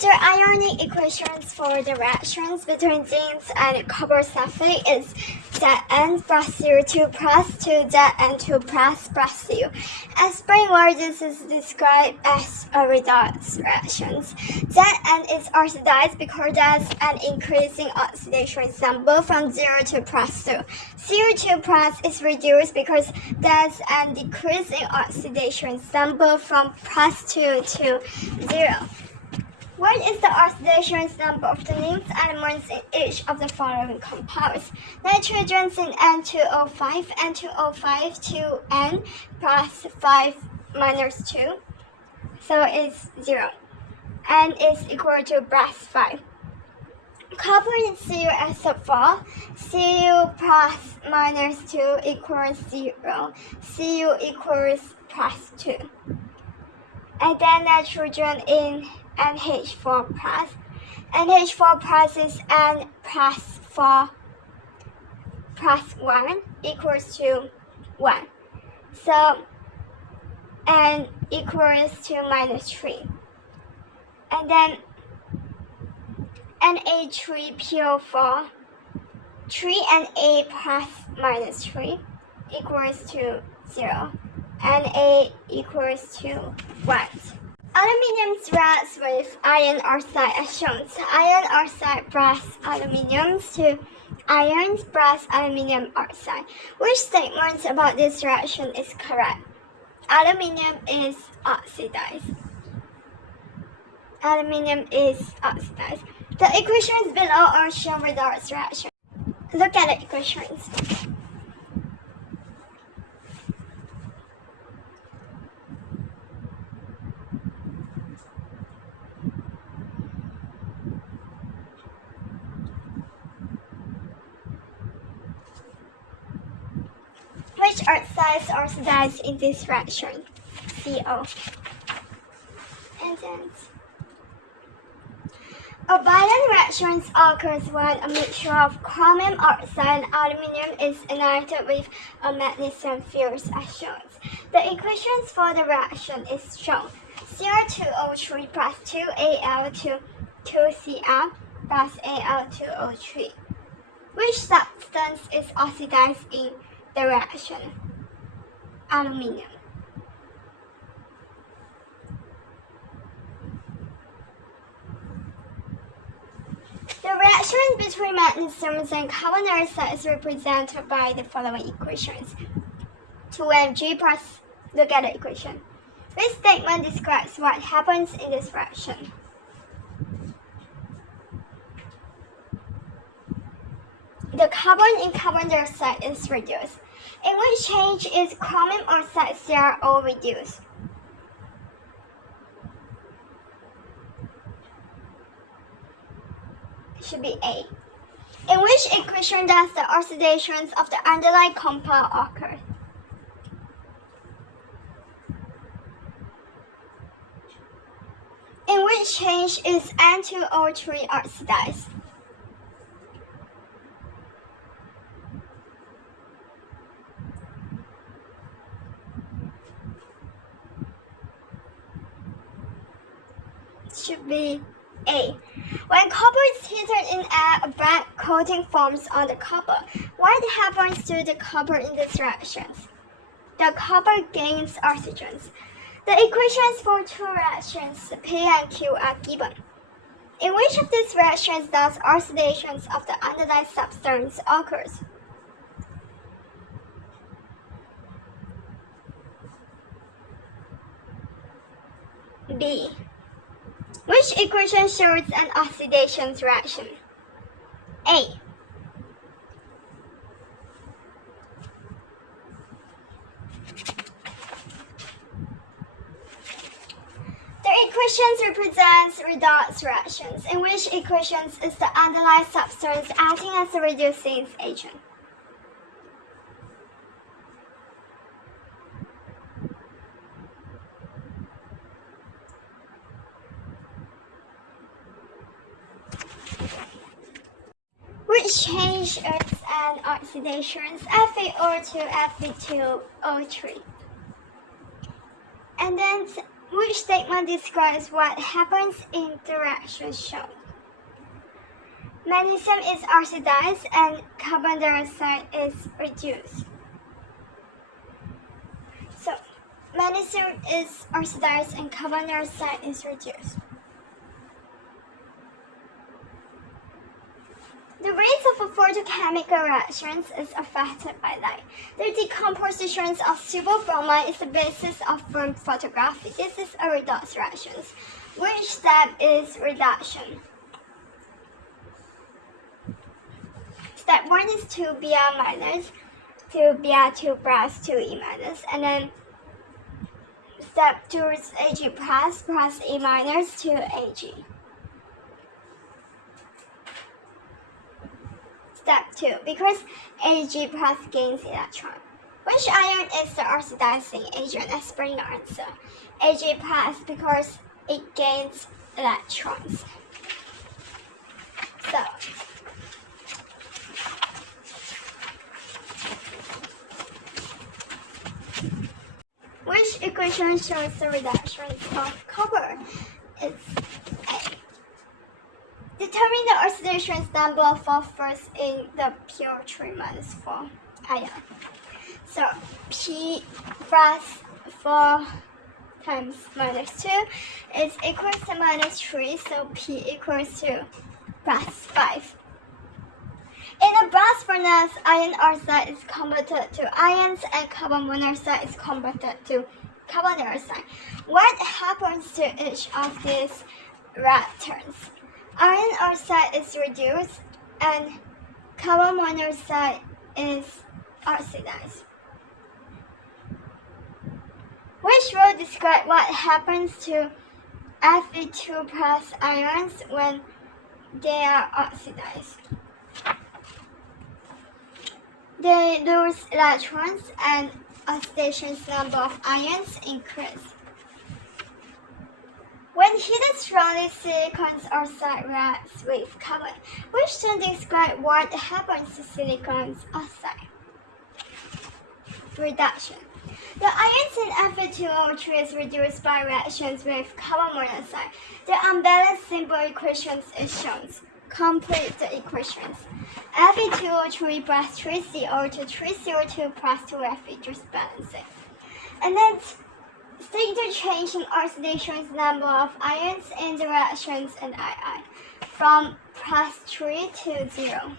The ionic equations for the reactions between zinc and copper sulfate is Zn plus CO2 plus 2 Zn2 plus CO. As brainware, this is described as a redox reactions. Zn is oxidized because there's an increasing oxidation symbol from 0 to plus 2. CO2 plus is reduced because there's an decreasing oxidation symbol from plus 2 to 0. What is the oxidation number of the named elements in each of the following compounds? Nitrogen in N2O5, N2O5 to N plus 5 minus 2, so it's 0. N is equal to plus 5. Copper in CuSO4, Cu plus minus 2 equals 0, Cu equals plus 2. And then nitrogen in NH4 plus. NH4 plus is N plus 4 plus 1 equals to 1. So N equals to minus 3. And then Na3PO4, 3Na plus minus 3 equals to 0. Na equals to 1. Aluminium reacts with iron oxide as shown. Iron oxide plus aluminium to iron plus aluminium oxide. Which statement about this reaction is correct? Aluminium is oxidized. Aluminium is oxidized. The equations below are show redox reaction. Look at the equations. Which oxides oxidize in this reaction? CO. And then a violent reaction occurs when a mixture of chromium oxide and aluminium is united with a magnesium fuse as shown. The equations for the reaction is shown. Cr2O3 plus 2Al to 2Cl plus Al2O3. Which substance is oxidized in the reaction? Aluminium. The reaction between magnesium and carbon dioxide is represented by the following equations. 2Mg plus, look at the equation. This statement describes what happens in this reaction. The carbon in carbon dioxide is reduced. In which change is chromium oxide CrO reduced? Should be A. In which equation does the oxidations of the underlying compound occur? In which change is N2O3 oxidized? Should be A. When copper is heated in air, a black coating forms on the copper. What happens to the copper in these reactions? The copper gains oxygen. The equations for two reactions, P and Q, are given. In which of these reactions does oxidation of the underlying substance occurs? B. Which equation shows an oxidation reaction? A. The equations represent redox reactions. In which equations is the underlying substance acting as a reducing agent? Which change is an oxidation FeO to Fe2O3. And then Which statement describes what happens in the reaction shown? Magnesium is oxidized and carbon dioxide is reduced. So, magnesium is oxidized and carbon dioxide is reduced. The rates of photochemical reactions is affected by light. The decomposition of silver bromide is the basis of film photography. This is a redox reaction. Which step is reduction? Step 1 is 2Br minus, 2Br 2 plus 2E minus, and then step 2 is Ag plus E minus 2Ag. Step 2, because Ag plus gains electron. Which ion is the oxidizing agent? Let's bring the answer. Ag plus because it gains electrons. So, which equation shows the reduction of copper? It's A. Determine the oxidation number of phosphorus in the pure 3 minus 4 ion. So P plus 4 times minus 2 is equal to minus 3, so P equals to plus 5. In a blast furnace, iron oxide is converted to ions and carbon monoxide is converted to carbon dioxide. What happens to each of these reactions? Iron oxide is reduced and carbon monoxide is oxidized. Which will describe what happens to Fe2 plus ions when they are oxidized? They lose electrons and oxidation number of ions increase. When heated strongly, silicon oxide reacts with carbon, which can describe what happens to silicon oxide. Reduction. The ions in Fe2O3 is reduced by reactions with carbon monoxide. The unbalanced symbol equations is shown. Complete the equations. Fe2O3 plus 3CO2, 3CO2 plus 2Fe, just balance it. And then state the change in oxidation number of ions in the reactions in II from plus 3 to 0.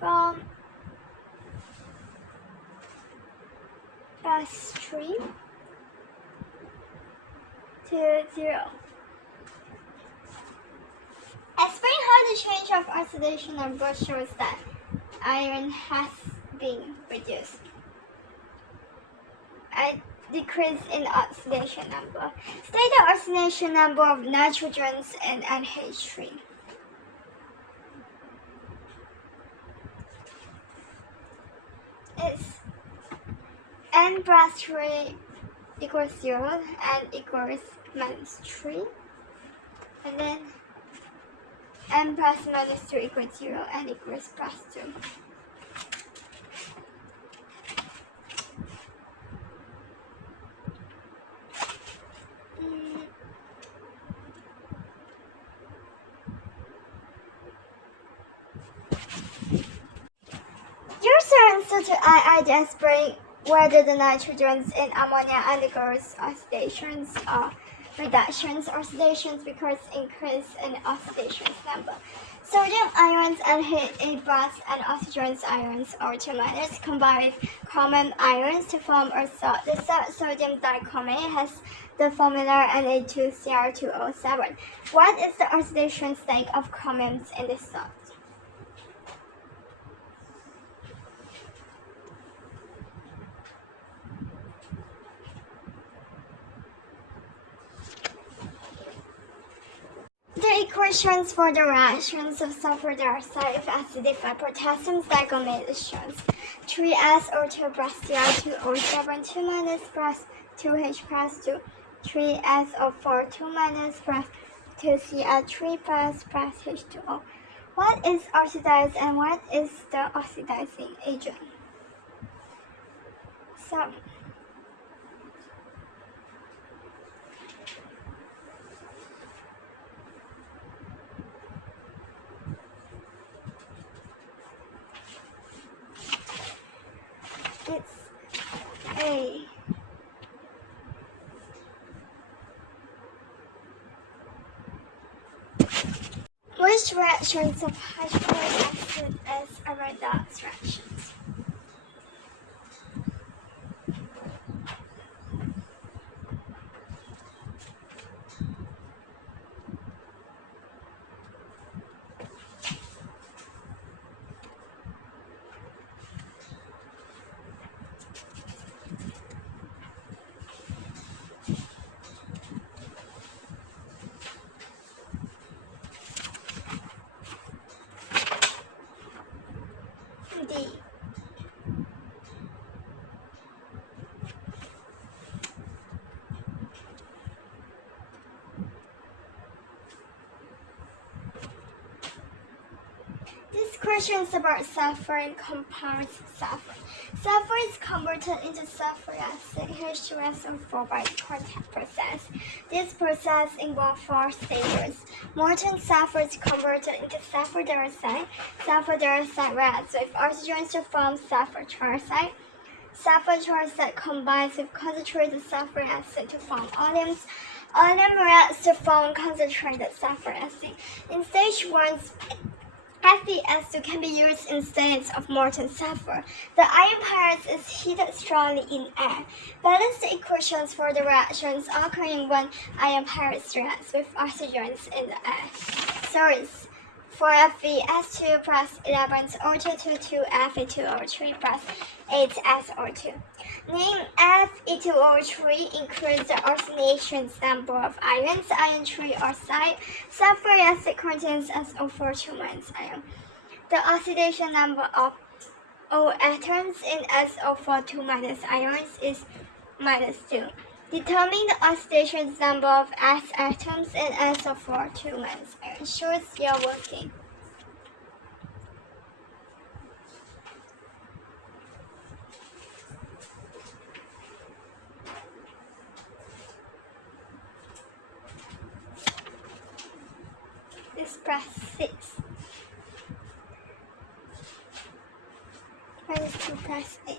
From plus 3 to 0. Explain how the change of oxidation number shows that iron has been reduced. A decrease in oxidation number. State the oxidation number of nitrogens in NH3. It's N plus 3 equals 0, N equals minus 3, and then N plus minus 2 equals 0, N equals plus 2. Use the answer to II to explain whether the nitrogens in ammonia undergoes oxidations or reductions. Oxidations because increase in oxidation number. Sodium ions and A plus and oxygen ions or 2 minus combine with chromium ions to form a salt. The salt sodium dichromate has the formula Na2Cr2O7. What is the oxidation state of chromiums in this salt? The equations for the reactions of sulfur dioxide with acidified potassium dichromates is shown. 3SO2 plus Cr2O7 2 minus plus 2H plus 2, 3SO4 2 minus plus 2Cr3 plus H2O. What is oxidized and what is the oxidizing agent? 7. It's A. Which reactions of hydrochloric acid is a redox reactions? D. This question is about sulfur and compounds sulfur. Sulfur is converted into sulfuric acid H2SO4 by contact process. This process involves 4 stages. Molten sulfur is converted into sulfur dioxide. Sulfur dioxide reacts with oxygen to form sulfur trioxide. Sulfur trioxide combines with concentrated sulfuric acid to form oleums. Oleum reacts to form concentrated sulfuric acid. In stage 1, FeS2 can be used instead of molten sulfur. The ion pair is heated strongly in air. Balanced equations for the reactions occurring when ion pairs react with oxygens in the air. Source: for FeS2 plus 11O2 to 2Fe2O3 plus 8SO2. Name Fe2O3 includes the oxidation number of ions, ion 3 oxide. Sulfuric acid contains SO4 2 minus ion. The oxidation number of O atoms in SO4 2 minus ions is -2. Determine the oxidation number of S atoms in SO4 2 minus ions. Choose your working. This plus 6 minus 2 plus 8.